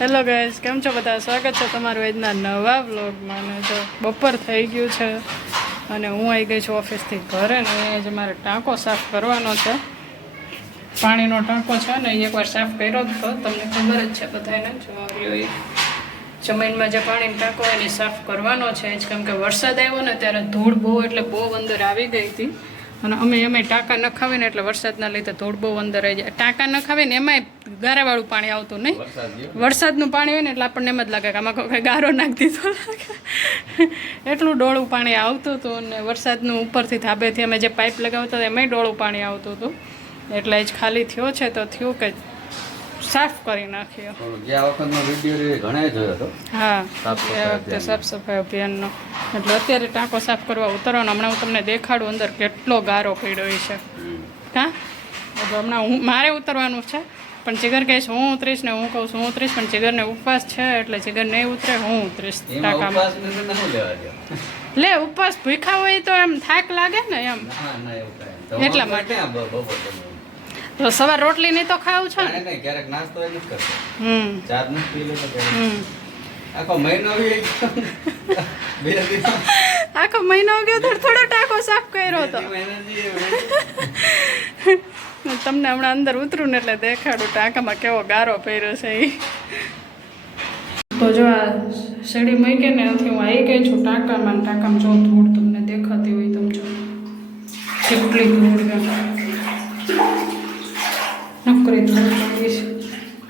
Hello guys કેમ છો બધા? સ્વાગત છે તમારું આજના નવા વ્લોગમાં ને જો બપોર થઈ ગયું છે અને હું આવી ગઈ છું ઓફિસથી ઘરે ને અહીંયા જે મારે ટાંકો સાફ કરવાનો છે. પાણીનો ટાંકો છે ને એકવાર સાફ કર્યો જ તો તમને ખબર જ છે બધાને. જો જમીનમાં જે પાણીનો ટાંકો એને સાફ કરવાનો છે. જ કેમ કે વરસાદ આવ્યો ને ત્યારે ધૂળ બહુ, એટલે બહુ અંદર આવી ગઈ હતી. અને અમે એમાંય ટાંકા નખાવીને એટલે વરસાદના લીધે ધોળ બહુ અંદર આવી જાય. ટાંકા નખાવીને એમાંય ગારાવાળું પાણી આવતું નહીં. વરસાદનું પાણી હોય ને એટલે આપણને એમ જ લાગે કે આમાં કોઈ ગારો નાખી દીધો લાગે. એટલું ડોળું પાણી આવતું હતું અને વરસાદનું ઉપરથી ધાબેથી અમે જે પાઇપ લગાવતા એમાંય ડોળું પાણી આવતું હતું. એટલે જ ખાલી થયો છે તો થયું કે સાફ કરી નાખ્યો. ગયા વખતનો વીડિયો ઘણા જોયો હતો. હા વખતે સાફ સફાઈ અભિયાનનો. એટલે અત્યારે ટાંકો સાફ કરવા ઉતરવાનો હમણાં હું તમને દેખાડું અંદર કેટલો ગારો પડ્યો છે. હા? એટલે હમણાં હું મારે ઉતરવાનું છે. પણ જીગર કહે છે હું ઉતરીશ ને હું કહું છું હું ઉતરીશ પણ જીગરને ઉપવાસ છે એટલે જીગર નહીં ઉતરે હું ઉતરીશ. ટાંકામાં. લે ઉપવાસ ભૂખા હોય તો એમ થાક લાગે ને એમ. એટલા માટે. તો સવાર રોટલી નહીં તો ખાવું છે ને? નહીં, ક્યારેક નાસ્તો એ નથી કરતો. હમ. ચા જ નથી પી લેતો હમ. આખો મહિનો આખો મહિનો ગયો થોડો થોડો ટાંકો સાફ કર્યો હતો તમને હમણાં અંદર ઉતરું ને એટલે દેખાડું ટાંકામાં કેવો ગારો પહેર્યો છે એ તો જો આ સીડી મૂકી ને નથી હું આવી ગઈ છું ટાંકામાં ટાંકામાં જો ધૂળ તમને દેખાતી હોય તમે જો. કેટલી ધૂળ નકરી ધૂળ પડી છે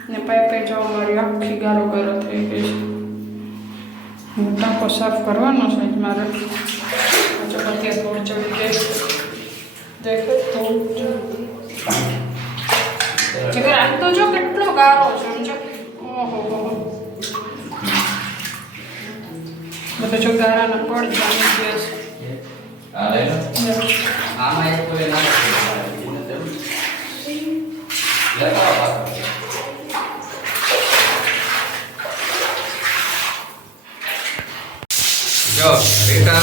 ને પાઇપે જો મારી આખી ગારો ગારો થઈ ગઈ છે. હું ટાંકો સાફ કરવાનો છે મારે. બધી ધૂળ ચડી ગઈ. દેખો ચડી જગર આમ તો જો કેટલો ગારો છે આમ જો. ઓહો હો. બધા જો ગારાના પડ જામી ગયા છે આમાં એક કોઈ ના. જો રીટા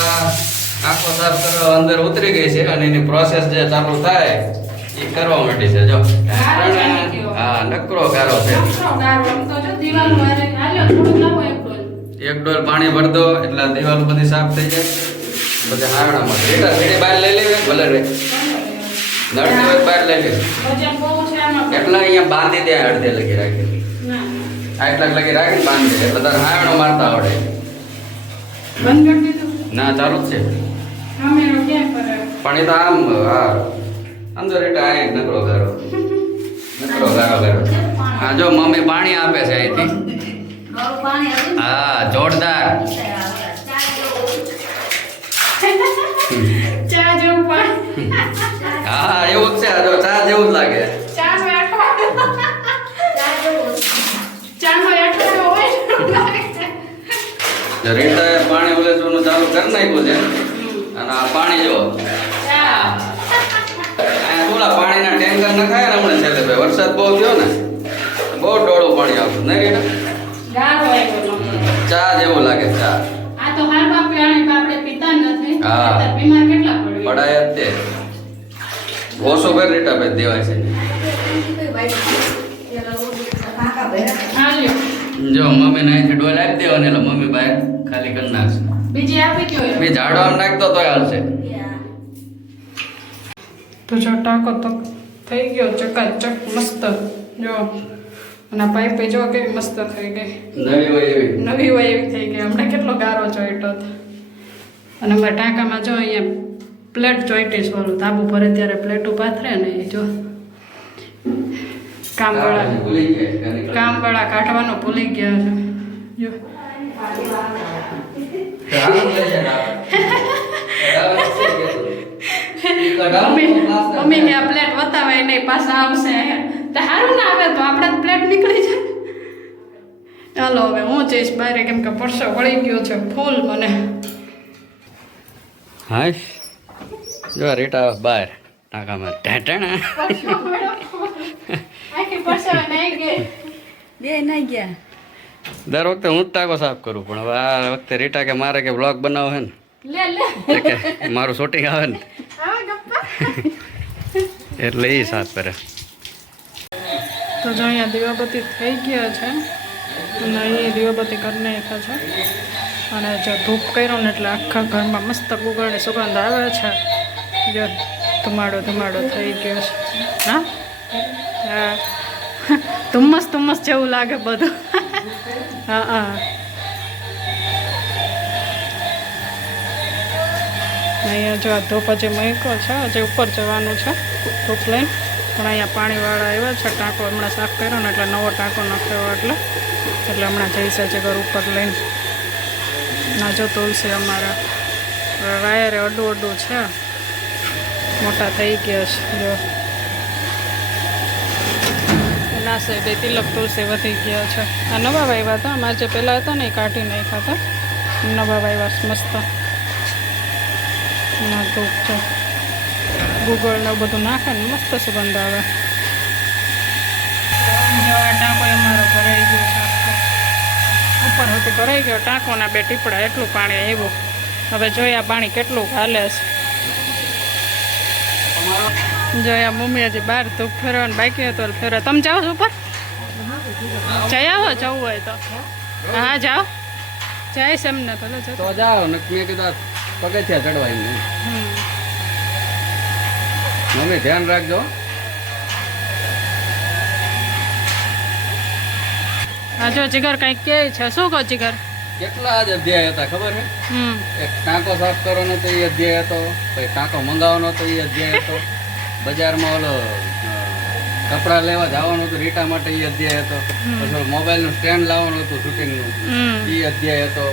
આંખો સાફ કરવા અંદર ઉતરી ગઈ છે અને એની પ્રોસેસ જે ચાલુ થાય એ કરવા માંડી છે જો. હા નકરો ગારો છે. એક ડોલ. પાણી ભર દો એટલે દિવાલ બધી સાફ થઈ જાય. બધા હારણામાં. રીટા સીડી બહાર લઈ લેવી ભલે રે નળની હોય તો બહાર લઈ લે. વજન બહુ છે આમાં એટલા અહીંયા બાંધી દે અડધે લગી રાખી. ના આ એટલા લગી રાખીને બાંધી દે. એટલે તારે હારણો મારતા આવડે. બંધ કરી દીધું? ના ચાલુ જ છે. આમ એનો ક્યાં કરે પણ એ તો આમ હા અંદર એટલે આ એક નકરો ગારો. નકરો ગારો ગારો. હા જો મમ્મી પાણી આપે છે અહીંથી. હા જોરદાર. ચા જેવું પાણી. હા એવું જ છે આ જો ચા જેવું જ લાગે. ચા નો ચા નો એઠવાડો હોય રીટાએ પાણી ઉલેચવાનું ચાલુ કરી નાખ્યું છે. અને આ પાણી જો. થોડા પાણીના ટેન્કર નખાય ને હમણાં છેલ્લે ભાઈ વરસાદ બહુ થયો ને બહુ ડોળું પાણી આવતું નહીં રીટા. ચા જેવું લાગે ચા. આ તો હાલ બાપે આપણે પીતા નથી. હા. અત્યારે બીમાર કેટલા પડ્યા? પડાય જ તે. ઓછો કર રેટ આપે દેવાય છે. જો મમ્મી નાઈ ડોલ આપી દેવાની એટલે મમ્મી બહાર ખાલી કરી નાખશે. બીજી આપી ગયો બી ઝાડો આમ નાખતો તોય હાલશે. તો જો ટાંકો તો થઈ ગયો ચકાચક મસ્ત. જો અને પાઇપે જો કેવી મસ્ત થઈ ગઈ. નવી હોય એવી. નવી હોય એવી થઈ ગઈ. હમણાં કેટલો ગારો ચોઈટો હતો અને મારા ટાંકામાં જો અહીંયા પ્લેટ ચોઈટીસ વાળું તાબુ ભરે ત્યારે પ્લેટો પાથરે ને એ જો કામવાળા. કામવાળા કાઢવાનું ભૂલી ગયા છે. જો. મમ્મી ને આ પ્લેટ બતાવાય નહીં પાછા આવશે તો સારું ના આવે તો આપણે જ પ્લેટ નીકળી જાય. ચાલો હવે હું જઈશ બહાર કેમ કે પરસો વળી ગયો છે ફૂલ મને. હાય જો રીટા બહાર ટાંકામાં બે નહીં ગયા. દર વખતે હું જ ટાંકો સાફ કરું પણ હવે આ વખતે રીટા કે મારે કે બ્લોગ બનાવો હે ને મારું શૂટિંગ આવે ને. એટલે એ સાફ કરે. તો જો અહીંયા દીવાબત્તી થઈ ગયા છે. અને અહીં દીવાબત્તી કરી નાખ્યા છે. અને જો ધૂપ કર્યો ને એટલે આખા ઘરમાં મસ્ત ગુગળની સુગંધ આવે છે. જો, ધુમાડો ધુમાડો થઈ ગયો છે. હા? હા. ધુમ્મસ ધુમ્મસ જેવું લાગે બધું. હા હા. અહીંયા જો આ ધૂપ હજી મૂક્યો છે, હજી ઉપર જવાનું છે, ધૂપ લઈને. પણ અહીંયા પાણીવાળા આવ્યા છે, ટાંકો હમણાં સાફ કર્યો ને એટલે નવો ટાંકો નાખ્યો એટલે. એટલે હમણાં જઈશ છે ઘર ઉપર લઈને. ના, જો તુલસી અમારા. રાયરે અડું અડું છે. મોટા થઈ ગયા છે, જો. ના સાઈડે તિલક તુલસી વધી ગયા છે. આ નવા વાવ્યા હતા, અમારે જે પહેલાં હતા ને એ કાઢી નાખ્યા હતા. નવા વાવ્યા મસ્ત. ના ધૂપ છે ગૂગળ ને બધું નાખે ને મસ્ત સુગંધ આવે. ટાંકો અમારો ભરાઈ ગયો ઉપર હતું ભરાઈ ગયો, ટાંકોના બે ટીપડા એટલું પાણી આવ્યું. હવે જોઈએ પાણી કેટલું હાલે છે. જોયા મમ્મી હજી બહાર ધૂપ ફેરવાનું બાકી હતું ફેરવા. તમે જાઓ છો ઉપર? જઈ આવો જવું હોય તો. હા જાઓ. જઈશ એમને ભલે તો જાઓ ને મેં કીધું પગથિયા ચડવાય નહીં મમ્મી ધ્યાન રાખજો. હા જો જીગર કંઈક કે છે. શું કહો જીગર? કેટલા જ અધ્યાય હતા ખબર છે એક ટાંકો સાફ કરવાનો તો એ અધ્યાય હતો પછી ટાંકો મંગાવવાનો તો એ અધ્યાય હતો બજારમાં ઓલો કપડા લેવા જવાનું હતું રીટા માટે એ અધ્યાય હતો પછી મોબાઈલનું સ્ટેન્ડ લાવવાનું હતું શૂટિંગનું એ અધ્યાય હતો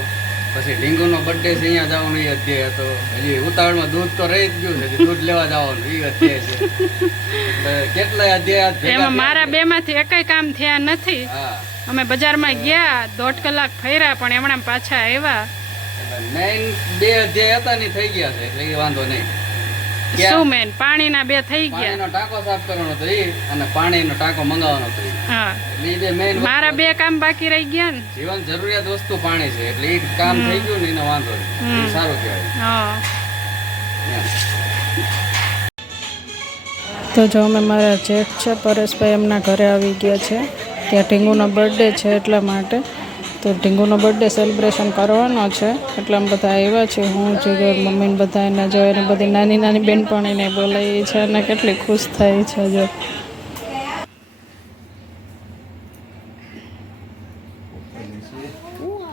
પછી ઢીંગુનો બર્થડે છે અહીંયા જવાનું એ અધ્યાય હતો હજી ઉતાવળમાં દૂધ તો રહી જ ગયું છે દૂધ લેવા જવાનું એ અધ્યાય છે. કેટલાય અધ્યાય મારા બે માંથી એકેય કામ થયા નથી. હા. અમે બજારમાં ગયા દોઢ કલાક ફર્યા પણ એમણે પાછા આવ્યા. મેન બે જે હતા ને થઈ ગયા છે એટલે વાંધો નહીં? શું મેન? પાણીના બે થઈ ગયા? પાણીનો ટાંકો સાફ કરવાનો હતો એ અને પાણીનો ટાંકો મંગાવવાનો હતો ઈ. હા. એટલે બે મેઇન મારા બે કામ બાકી રહી ગયા ને? જીવન જરૂરિયાત વસ્તુ પાણી છે એટલે એ કામ થઈ ગયું ને એનો વાંધો નહીં. સારું કહેવાય. હા. તો જો અમે મારા જેઠ છે પરેશભાઈ એમના ઘરે આવી ગયા છે. ત્યાં ઢીંગુનો બર્થડે છે એટલા માટે. તો ઢીંગુનો બર્થડે સેલિબ્રેશન કરવાનો છે. એટલે અમે બધા આવ્યા છે હું, જીગર, મમ્મીને બધા એને જો બધી નાની નાની બેનપણીને બોલાવી છે અને કેટલી ખુશ થાય છે જો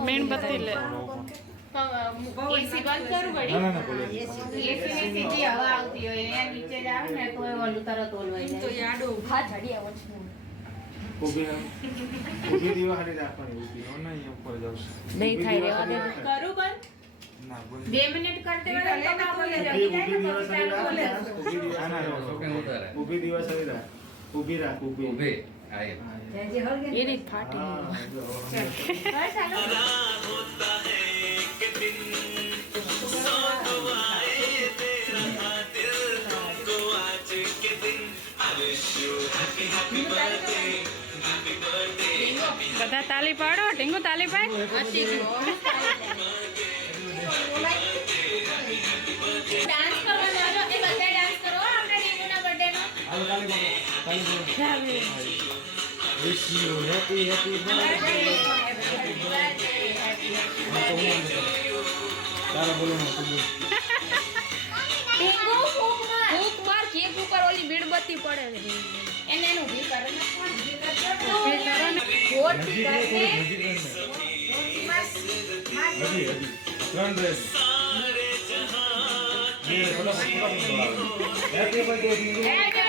મીણબત્તી લે એસી બંધ કરું ઘડી એસી ની સીધી હવા આવતી હોય એ નીચે જ આવે ને તો એ ઓલું તરત ઓલવાઈ જાય હા ચડી આવો છું ઊભી દિવાળી રાખવાની ઊભી નો નહીં ઉપર જવશે નહીં થાય રેવા દે. કરું બંધ બે મિનિટ કરતે હોય ના બોલે. ઊભી ઊભી ચાલુ બોલે રાખ. ઊભી રાખ. ઊભી ઊભી ઊભી ઊભી એમ. એ બધા તાલી પાડો ઢીંગુ તાલી પાડ. ડાન્સ કરવાનો હતો બધા ડાન્સ કરો નો છે એને એનું ઊભી કરો ને. ઊભી કરજો. નજીક લે, થોડુંક નજીક લે ને. હજી, હજી. ત્રણ dress. બે, ફટાફટ, ફટાફટ બોલાવો. Happy birthday, Tingu.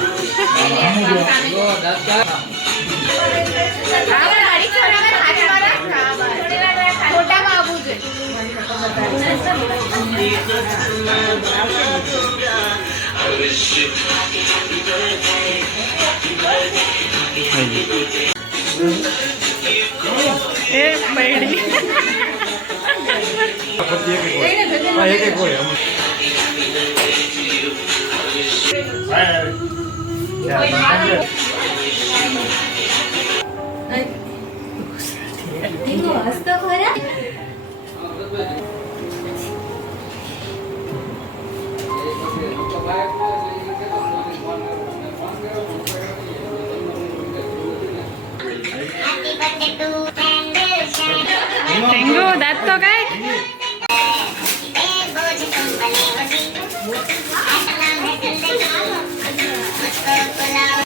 આઈને ખાલી. આનું જો. જો 可以了。